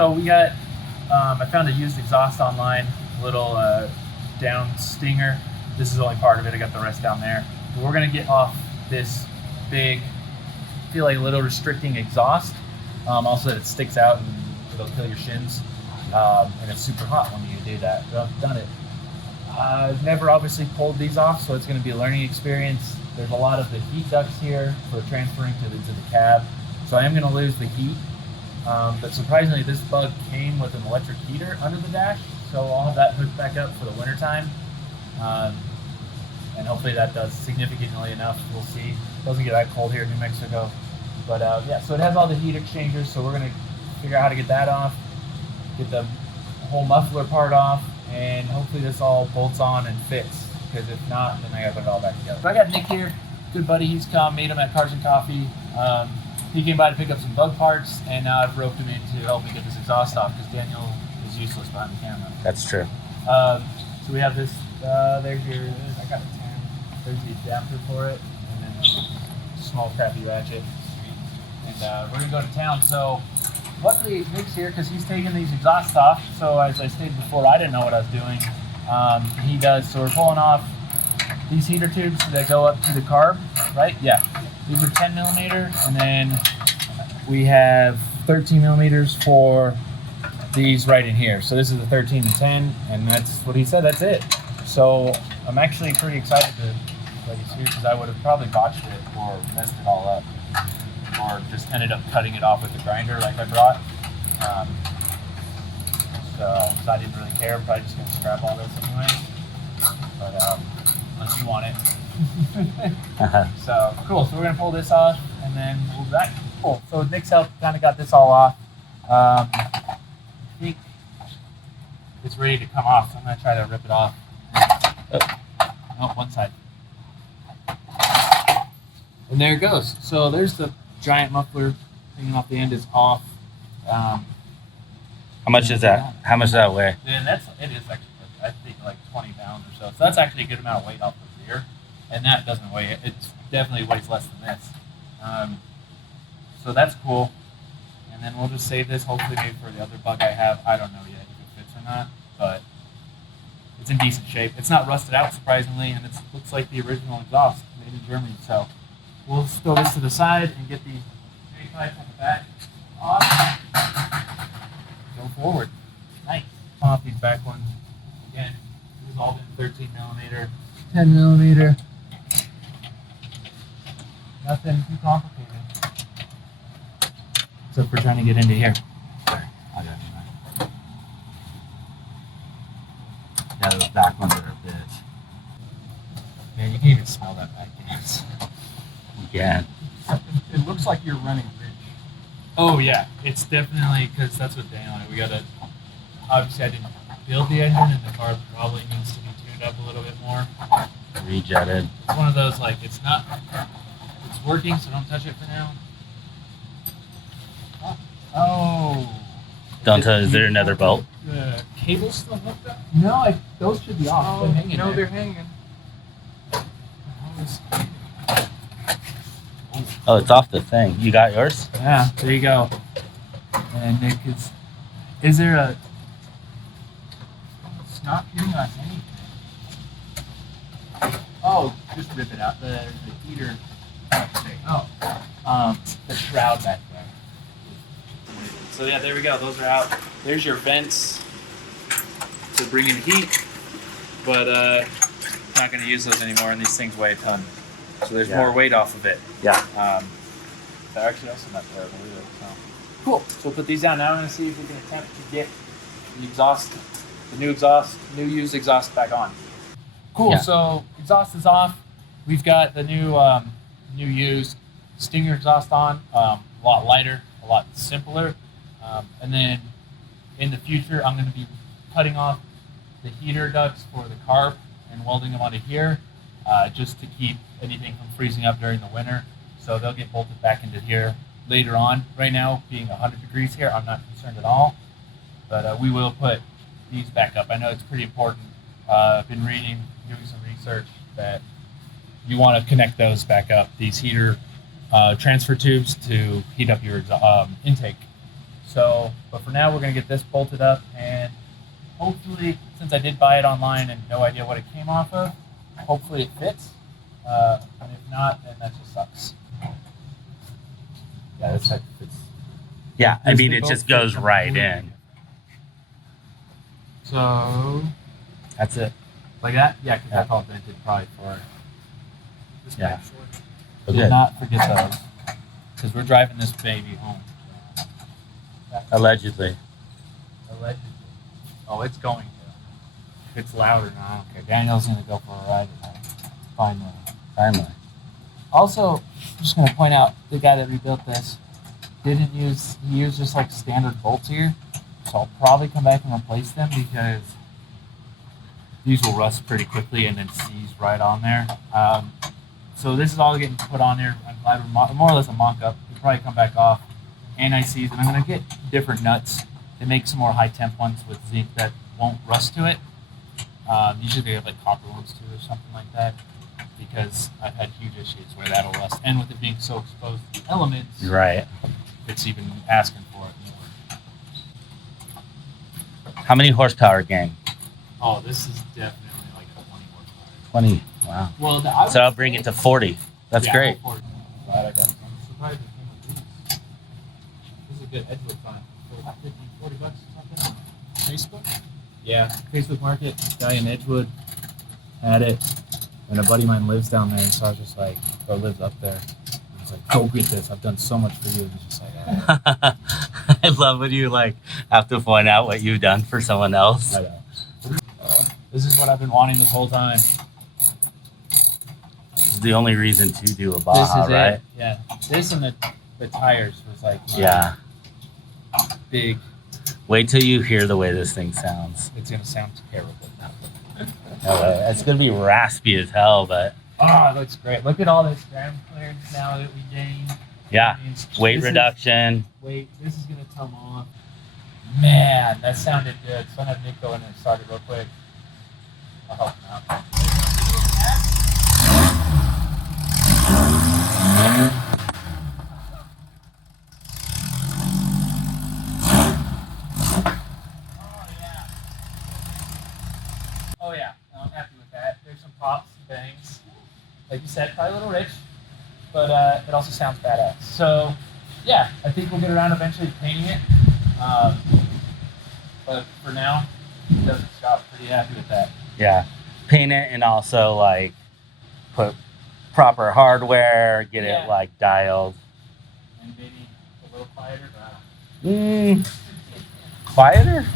so we got, I found a used exhaust online, a little down stinger. This is only part of it. I got the rest down there. But we're gonna get off this big, I feel like a little restricting exhaust. Also that it sticks out and it'll kill your shins. And it's super hot when you do that. But I've done it. I've never obviously pulled these off, so it's going to be a learning experience. There's a lot of the heat ducts here for transferring to the cab, so I am going to lose the heat. But surprisingly, this bug came with an electric heater under the dash, so I'll have that hooked back up for the winter time. And hopefully that does significantly enough. We'll see. It doesn't get that cold here in New Mexico. But yeah, so it has all the heat exchangers, so we're going to figure out how to get that off, get the whole muffler part off, and hopefully this all bolts on and fits, because if not, then I gotta put it all back together. So I got Nick here, good buddy. He's come, made him at Cars and Coffee. He came by to pick up some bug parts, and now I've roped him in to help me get this exhaust off, because Daniel is useless behind the camera. That's true. So we have this, there's your, I got a 10. There's the adapter for it, and then a small crappy ratchet. And we're gonna go to town. So luckily Nick's here because he's taking these exhausts off. So as I stated before, I didn't know what I was doing. He does. So we're pulling off these heater tubes that go up to the carb, right? Yeah. These are 10 millimeter, and then we have 13 millimeters for these right in here. So this is the 13 and 10, and that's what he said. That's it. So I'm actually pretty excited that he's here, because I would have probably botched it or messed it all up, or just ended up cutting it off with the grinder like I brought. So I didn't really care. I'm probably just going to scrap all this anyway. But unless you want it. So cool. So we're going to pull this off, and then we'll be back. Cool. So with Nick's help, kind of got this all off. I think it's ready to come off, so I'm going to try to rip it off. Oh, one side. And there it goes. So there's the giant muffler hanging off the end is off. How much is that? How much does that weigh? And it is actually, I think, like 20 pounds or so. So that's actually a good amount of weight off the rear. And that doesn't weigh it. It definitely weighs less than this. So that's cool. And then we'll just save this, hopefully maybe for the other bug I have. I don't know yet if it fits or not, but it's in decent shape. It's not rusted out, surprisingly, and it looks like the original exhaust made in Germany. So we'll throw this to the side and get the J pipe on the back off. Go forward. Nice. Off these back ones. Again, this is all been 13 millimeter, 10 millimeter. Nothing too complicated. Except for trying to get into here. Sorry, I got you. Yeah, those back ones are a bit. Yeah, you can even smell that back gas. Yeah. It looks like you're running rich. Oh yeah, it's definitely, because that's what Daniel and we gotta, obviously I didn't build the engine, and the car probably needs to be tuned up a little bit more. Rejetted. It's one of those, like, it's working, so don't touch it for now. Oh. Don't tell. Is there another bolt? The cable's still hooked up? No, those should be off. They're hanging no, there. they're hanging. Oh, it's off the thing. You got yours? Yeah, there you go. And Nick, is there a... It's not hitting on anything. Oh, just rip it out. The heater. Oh, the shroud back there. So yeah, there we go. Those are out. There's your vents to bring in heat, but not going to use those anymore. And these things weigh a ton, so there's more weight off of it. Yeah. They're actually also not terrible either. So. Cool. So we'll put these down now. I'm going to see if we can attempt to get the new used exhaust back on. Cool. Yeah. So exhaust is off. We've got the new used Stinger exhaust on. A lot lighter, a lot simpler. And then in the future, I'm going to be cutting off the heater ducts for the carb and welding them onto here, just to keep anything from freezing up during the winter. So they'll get bolted back into here later on. Right now, being 100 degrees here, I'm not concerned at all. But we will put these back up. I know it's pretty important. I've been reading, doing some research, that you want to connect those back up, these heater transfer tubes, to heat up your intake. So, but for now, we're gonna get this bolted up, and hopefully, since I did buy it online and no idea what it came off of, hopefully it fits. And if not, then that just sucks. Yeah, this type fits. Yeah, I mean, They it both just fit goes right completely in. So, That's it. like that? Yeah, because Yeah. that's all vented probably for this Yeah. back short. Okay. Did not forget those. Because we're driving this baby home. Allegedly. Allegedly. Oh, it's going to. It's louder now. I don't care. Daniel's going to go for a ride tonight. Finally. Finally. Also, I'm just going to point out the guy that rebuilt this he used just like standard bolts here. So I'll probably come back and replace them because these will rust pretty quickly and then seize right on there. So this is all getting put on there. I'm glad we're more or less a mock-up. We'll probably come back off anti-seize, and I'm going to get different nuts to make some more high-temp ones with zinc that won't rust to it. Usually they have like copper ones too or something like that because I've had huge issues where that'll rust. And with it being so exposed to the elements, Right. it's even asking for it more. How many horsepower, gang? Oh, this is definitely like a 20 horsepower. 20. Wow. Well, So I'll bring it to 40. That's great. Glad I got it. I'm surprised it came with these. This is a good Edgewood find. For 50, 40 bucks or something. Facebook? Yeah, Facebook Market. Guy in Edgewood had it. And a buddy of mine lives down there, and so I was just like, or lives up there. I was like, go get this. I've done so much for you. And he's just like, I love when you like have to point out what you've done for someone else. I know. This is what I've been wanting this whole time. This is the only reason to do a This Baja, is right? it. Yeah. This and the tires was like my Yeah. big. Wait till you hear the way this thing sounds. It's gonna sound terrible. It's gonna be raspy as hell, but Oh, it looks great. Look at all this ground clearance now that we gained. yeah, I mean, weight this is- reduction. Wait, this is gonna come off. Man, that sounded good. So I'm gonna have Nick go in and start it real quick. I'll help him out. Oh yeah, no, I'm happy with that. There's some pops and bangs. Like you said, probably a little rich, but it also sounds badass. So yeah, I think we'll get around eventually to painting it. But for now, it does its job. Pretty happy with that. Yeah, paint it and also like put proper hardware, get Yeah. it like dialed. And maybe a little quieter, but I don't know. Quieter?